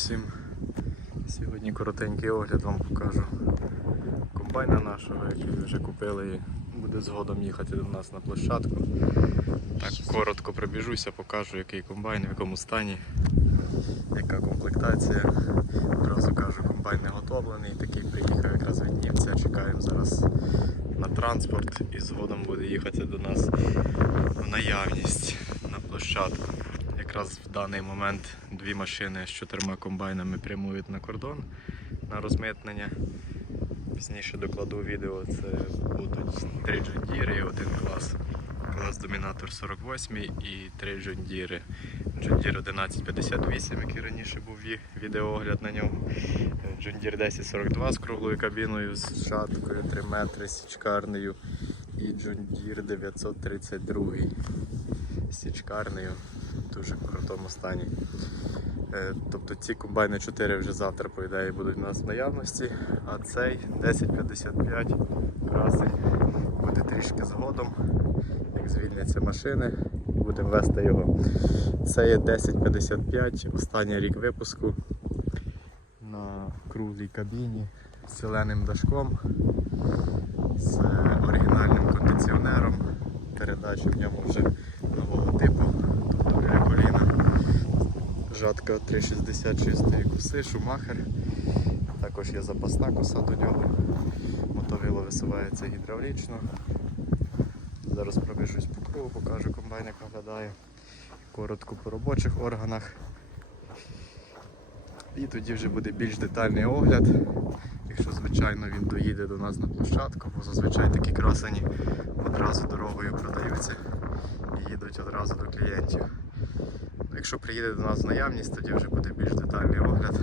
всім. Сьогодні коротенький огляд вам покажу комбайна нашого, який вже купили і буде згодом їхати до нас на площадку. Так, коротко пробіжуся, покажу який комбайн, в якому стані, яка комплектація. Одразу кажу, комбайн не готовлений, такий приїхав якраз від Німця. Чекаємо зараз на транспорт і згодом буде їхати до нас в наявність на площадку. Якраз в даний момент дві машини з чотирма комбайнами прямують на кордон на розмитнення. Пізніше докладу відео, це будуть три джондіри і один клас. Клас Домінатор 48 і три джондіри. Джондір 1158, який раніше був відеоогляд на ньому. Джондір 1042 з круглою кабіною, з шаткою 3 метри, січкарнею. І Джондір 932 з січкарнею в дуже крутому стані. Е, Тобто ці комбайни 4 вже завтра, по ідеї, будуть у нас в наявності, а цей 1055 красень буде трішки згодом, як звільняться машини, будемо вести його. Це є 1055, останній рік випуску на круглій кабіні з зеленим дашком, з оригінальним кондиціонером, передача в ньому вже нового типу, тобто біля коліна. Жатка 366 коси, шумахер. Також є запасна коса до нього. Мотовило висувається гідравлічно. Зараз пробіжусь по кругу, покажу комбайн, як виглядає. Коротко по робочих органах. І тоді вже буде більш детальний огляд. Якщо, звичайно, він доїде до нас на площадку, бо зазвичай такі красені одразу дорогою продаються і їдуть одразу до клієнтів. Якщо приїде до нас наявність, тоді вже буде більш детальний огляд.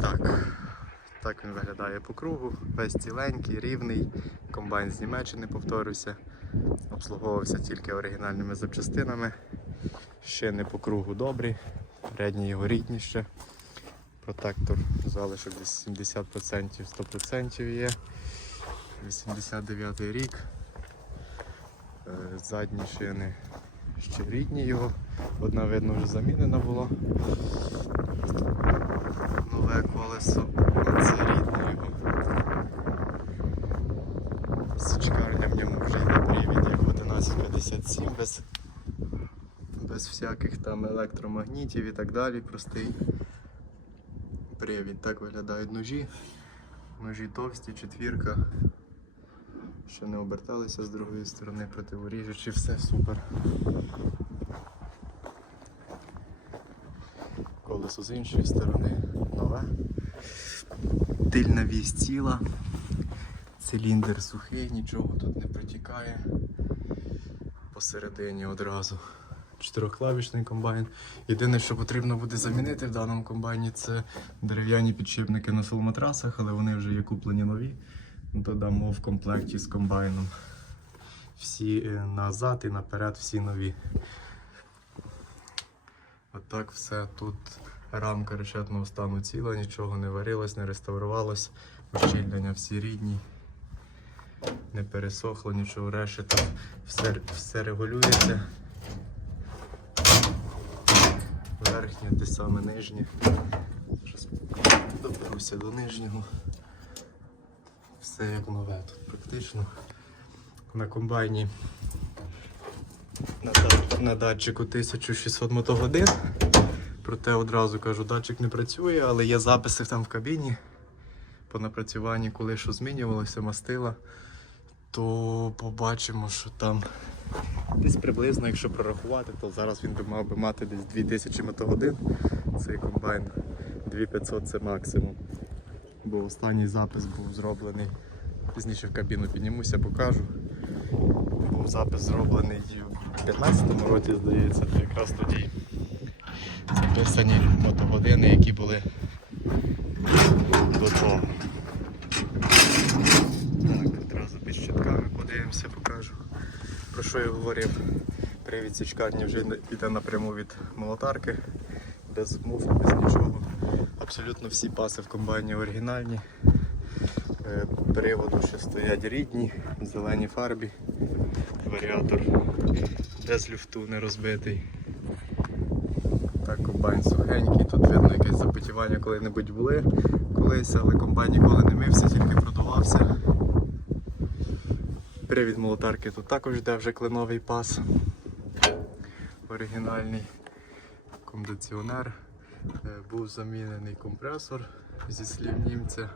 Так, так він виглядає по кругу, весь ціленький, рівний, комбайн з Німеччини, повторюся. Обслуговувався тільки оригінальними запчастинами. Шини по кругу добрі, передні його рідні ще. Протектор залишок десь 70%, 100% є. 89 рік. Е, Задні шини ще рідні його. Одна видно вже замінена була. Нове колесо, це рідне його. Січкарня в ньому вже йде привід, як в 1157 без, без всяких там електромагнітів і так далі. Простий привід. Так виглядають ножі. Ножі товсті, четвірка. Ще не оберталися з другої сторони противоріжучи, все супер. Колесо з іншої сторони нове. Тильна вісь ціла. Циліндр сухий, нічого тут не протікає. Посередині одразу. Чотирьохклавішний комбайн. Єдине, що потрібно буде замінити в даному комбайні, це дерев'яні підшипники на соломатрасах, але вони вже є куплені нові. Додамо в комплекті з комбайном. Всі е, назад і наперед, всі нові. Отак все тут рамка решетного стану ціла, нічого не варилось, не реставрувалось, ущільнення всі рідні, не пересохло, нічого решета, все, все регулюється. Верхнє, те саме нижнє. Зараз доберуся до нижнього. Все як нове тут практично. На комбайні на, датчику 1600 мотогодин. Проте одразу кажу, датчик не працює, але є записи там в кабіні по напрацюванні, коли що змінювалося, мастила, то побачимо, що там десь приблизно, якщо прорахувати, то зараз він би мав би мати десь 2000 мотогодин. Цей комбайн 2500 це максимум. Бо останній запис був зроблений. Пізніше в кабіну піднімуся, покажу. Був запис зроблений у 15-му році, здається, то якраз тоді записані мотогодини, які були до того. Так, одразу під щитками подивимося, покажу. Про що я говорив? Привід січкарні вже йде напряму від молотарки, без муфт, без нічого. Абсолютно всі паси в комбайні оригінальні. Е, Приводу ще стоять рідні, в зеленій фарбі. Варіатор без люфту не розбитий. Так, комбайн сухенький, тут видно якесь запотівання коли-небудь були колись, але комбайн ніколи не мився, тільки продувався. Привід молотарки тут також йде вже кленовий пас. Оригінальний кондиціонер. Е, Був замінений компресор зі слів німця.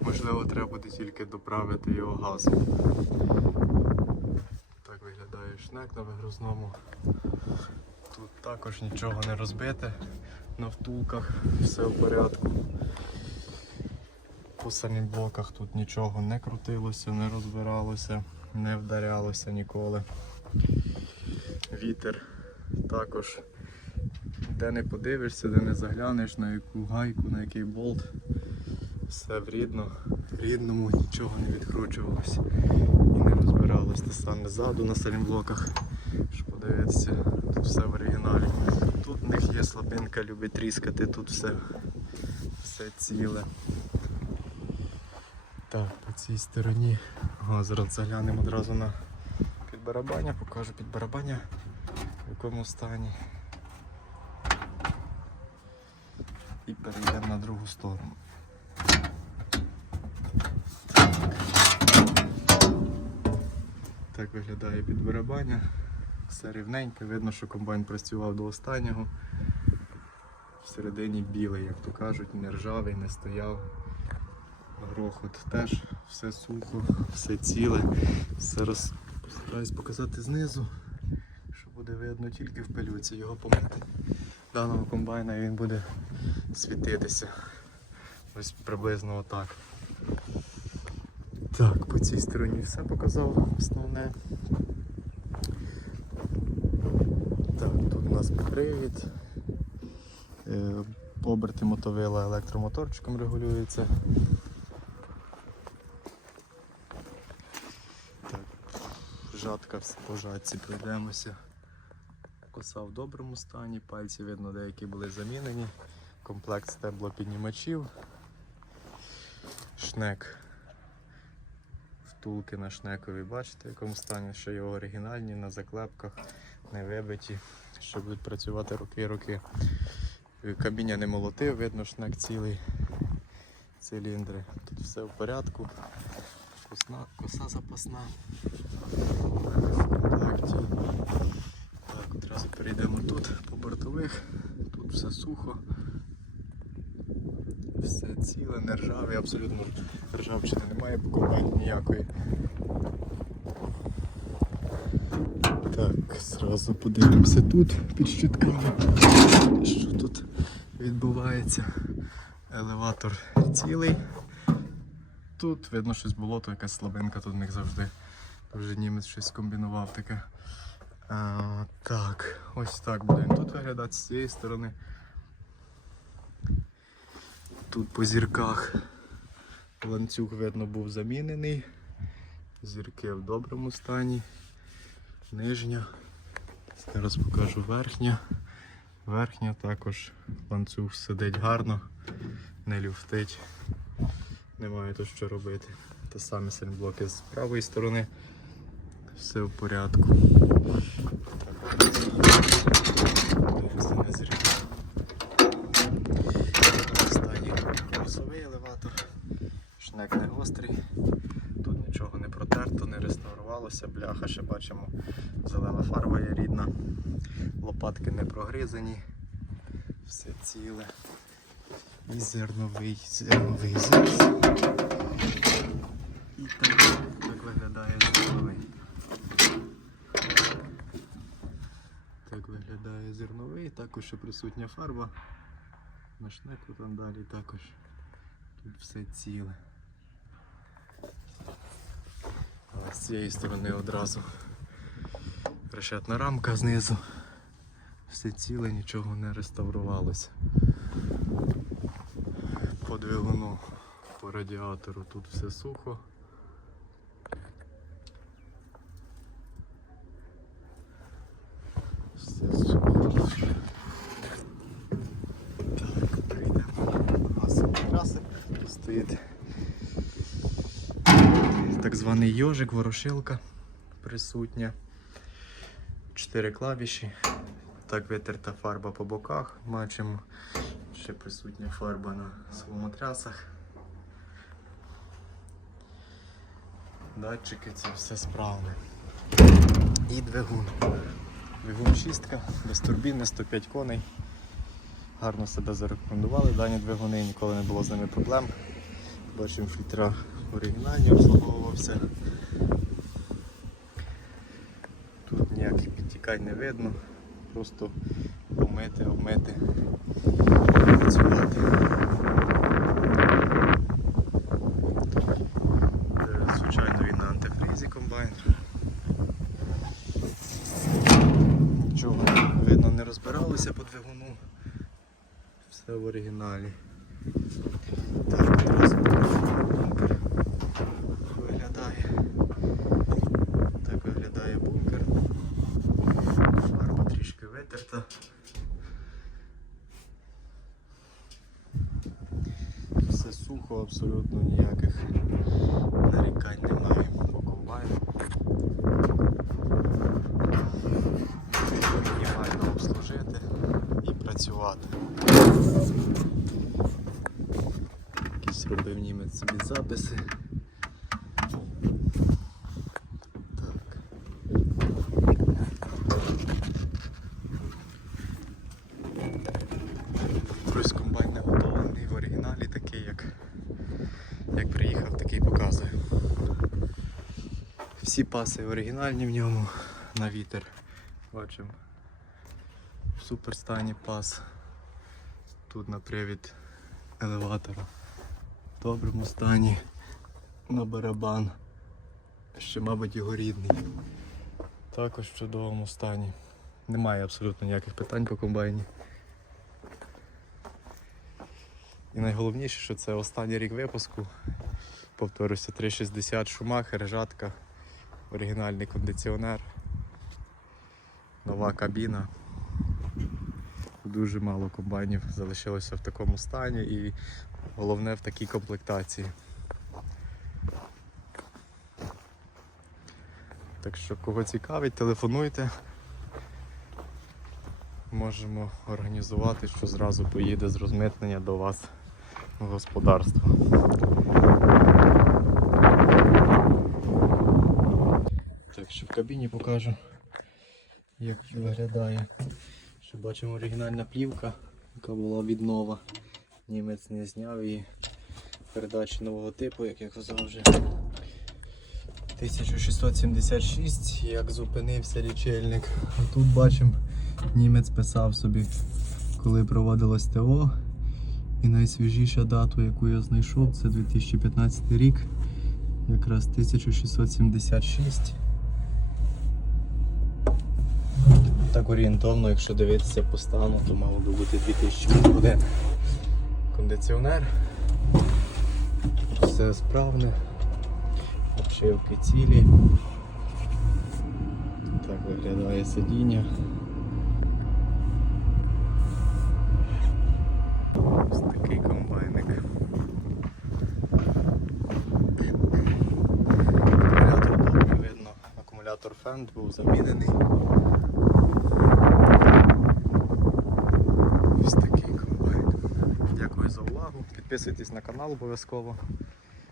Можливо, треба буде тільки доправити його газом. Так виглядає шнек на вигрузному. Тут також нічого не розбите на втулках, все в порядку. По самим блоках тут нічого не крутилося, не розбиралося, не вдарялося ніколи. Вітер також де не подивишся, де не заглянеш, на яку гайку, на який болт. Все в рідно, в рідному нічого не відкручувалося і не розбиралось. Те саме ззаду на салімблоках, щоб подивитися, тут все в оригіналі. Тут в них є слабинка, любить тріскати, тут все, все ціле. Так, по цій стороні. Ага, зараз заглянемо одразу на підбарабання, покажу підбарабання в якому стані. І перейдемо на другу сторону. Так виглядає підбарабання. Все рівненько, видно, що комбайн працював до останнього. Всередині білий, як то кажуть, не ржавий, не стояв. Грохот теж все сухо, все ціле. Зараз постараюсь показати знизу, що буде видно тільки в пилюці його помити. Даного комбайна він буде світитися. Ось приблизно отак. Так, по цій стороні все показав основне. Так, тут у нас привід. Е, Оберти мотовила електромоторчиком регулюється. Так, жатка по жатці пройдемося. Коса в доброму стані, пальці видно деякі були замінені. Комплект стеблопіднімачів. Шнек. Втулки на шнекові, бачите, в якому стані, що є оригінальні на заклепках, не вибиті, що будуть працювати роки-роки. Каміння не молотив, видно шнек цілий, циліндри. Тут все в порядку. Косна, коса запасна. Так, ті. так, одразу перейдемо тут по бортових. Тут все сухо. Все ціле, не ржаве, абсолютно ржавчини немає, по комбайні ніякої. Так, зразу подивимося тут під щитками, що тут відбувається. Елеватор цілий. Тут видно щось було, то якась слабинка тут в них завжди. Вже німець щось комбінував таке. А, так, ось так буде він тут виглядати з цієї сторони. Тут по зірках ланцюг видно був замінений. Зірки в доброму стані. Нижня. Зараз покажу верхня. Верхня також ланцюг сидить гарно, не люфтить. Немає тут що робити. Те самі сельблоки з правої сторони. Все в порядку. Так, одразу дивимося на зірки. Останній курсовий елеватор. Шнек не гострий. Тут нічого не протерто, не реставрувалося. Бляха ще бачимо, зелена фарба є рідна. Лопатки не прогризані. Все ціле. І зерновий, зерновий зараз. І так, так виглядає зерновий. Так виглядає зерновий, також ще присутня фарба. На шнеку там далі також. Тут все ціле. А з цієї сторони одразу решетна рамка знизу. Все ціле, нічого не реставрувалося. По двигуну, по радіатору тут все сухо. Все сухо. Так, прийдемо до газової траси. Тут стоїть так званий йожик, ворошилка присутня. Чотири клавіші. Так витерта фарба по боках. Бачимо, ще присутня фарба на свомотрясах. Датчики, це все справне. І двигун. Двигун шістка, без турбіни, 105 коней. Гарно себе зарекомендували дані двигуни, ніколи не було з ними проблем. Бачимо фільтра оригінальні обслуговувався. Тут ніяких підтікань не видно, просто помити, обмити, працювати. Звичайно, він на антифризі комбайн. Нічого видно не розбиралося по двигуну. Все в оригіналі. Так, одразу бункер виглядає. Так виглядає бункер. Фарба трішки витерта. Все сухо, абсолютно ніяких нарікань немає по комбайну. Мінімально обслужити і працювати. Якісь робив німець собі записи. Так. Ось комбайн не готовлений в оригіналі такий, як, як приїхав, такий показує. Всі паси оригінальні в ньому на вітер. Бачимо. В суперстані пас. Тут на привід елеватора. В доброму стані на барабан. Ще, мабуть, його рідний. Також в чудовому стані. Немає абсолютно ніяких питань по комбайні. І найголовніше, що це останній рік випуску. Повторюся, 360 шумахер, жатка, оригінальний кондиціонер, нова кабіна. Дуже мало комбайнів залишилося в такому стані і головне в такій комплектації. Так що кого цікавить, телефонуйте. Можемо організувати, що зразу поїде з розмитнення до вас в господарство. Так що в кабіні покажу, як виглядає. Що бачимо оригінальна плівка, яка була віднова. Німець не зняв її. Передачі нового типу, як я казав вже. 1676, як зупинився лічильник. А тут бачимо, німець писав собі, коли проводилось ТО. І найсвіжіша дату, яку я знайшов, це 2015 рік. Якраз 1676. Так орієнтовно, якщо дивитися по стану, то мало би бути 2000 годин. Кондиціонер. Все справне. Обшивки цілі. Так виглядає сидіння. Ось такий комбайник. Акумулятор добре видно. Акумулятор фенд був замінений. Ось такий комбайн. Дякую за увагу. Підписуйтесь на канал обов'язково,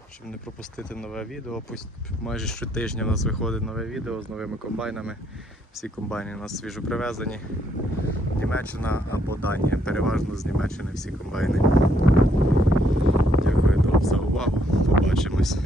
щоб не пропустити нове відео. Пусть майже щотижня у нас виходить нове відео з новими комбайнами. Всі комбайни у нас свіжо привезені. Німеччина або Данія. Переважно з Німеччини всі комбайни. Дякую за увагу. Побачимось.